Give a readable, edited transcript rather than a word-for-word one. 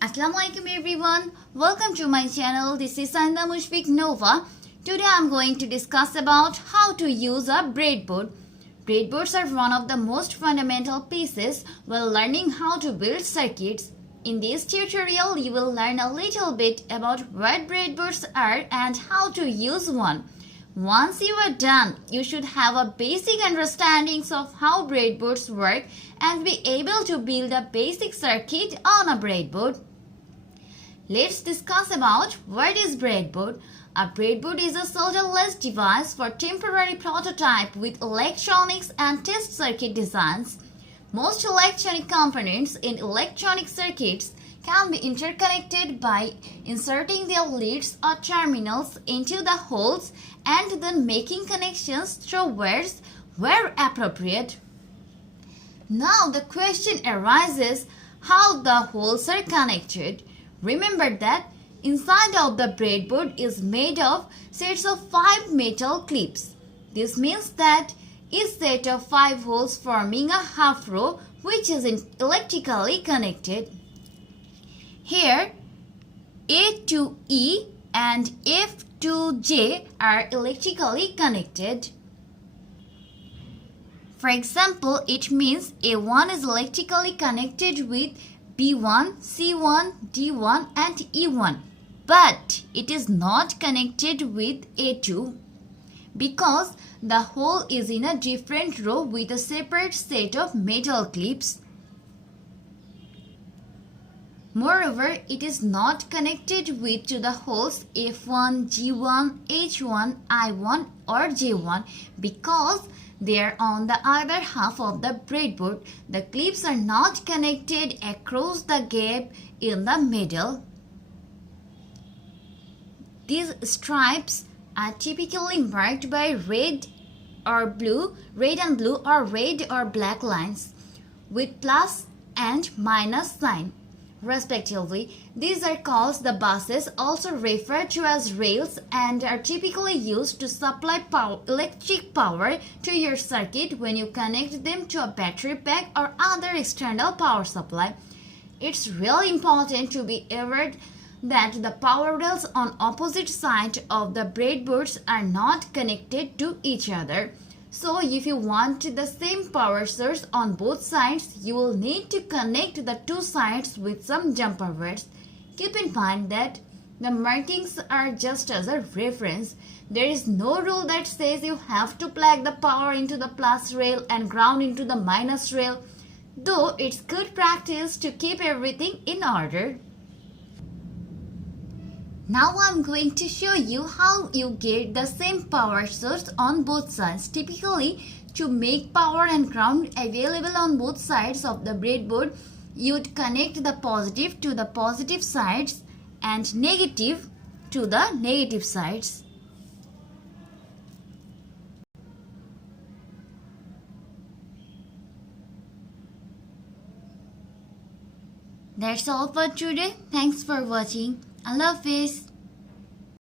Assalamualaikum everyone. Welcome to my channel. This is Sunjida Nova. Today I am going to discuss about how to use a breadboard. Breadboards are one of the most fundamental pieces while learning how to build circuits. In this tutorial, you will learn a little bit about what breadboards are and how to use one. Once you are done, you should have a basic understanding of how breadboards work and be able to build a basic circuit on a breadboard. Let's discuss about what is breadboard. A breadboard is a solderless device for temporary prototype with electronics and test circuit designs. Most electronic components in electronic circuits can be interconnected by inserting their leads or terminals into the holes and then making connections through wires where appropriate. Now the question arises how the holes are connected. Remember that inside of the breadboard is made of sets of 5 metal clips. This means that each set of 5 holes forming a half row which is electrically connected. Here A to E and F to J are electrically connected. For example, it means A1 is electrically connected with B1, C1, D1 and E1, but it is not connected with A2 because the hole is in a different row with a separate set of metal clips. Moreover, it is not connected with to the holes F1, G1, H1, I1 or J1 because they are on the other half of the breadboard. The clips are not connected across the gap in the middle. These stripes are typically marked by red and blue or red or black lines with plus and minus sign respectively. These are called the buses, also referred to as rails, and are typically used to supply electric power to your circuit when you connect them to a battery pack or other external power supply. It's really important to be aware that the power rails on opposite side of the breadboards are not connected to each other. So if you want the same power source on both sides, you will need to connect the two sides with some jumper wires. Keep in mind that the markings are just as a reference. There is no rule that says you have to plug the power into the plus rail and ground into the minus rail, though it's good practice to keep everything in order. Now I'm going to show you how you get the same power source on both sides. Typically, to make power and ground available on both sides of the breadboard, you'd connect the positive to the positive sides and negative to the negative sides. That's all for today. Thanks for watching. Allah Hafiz.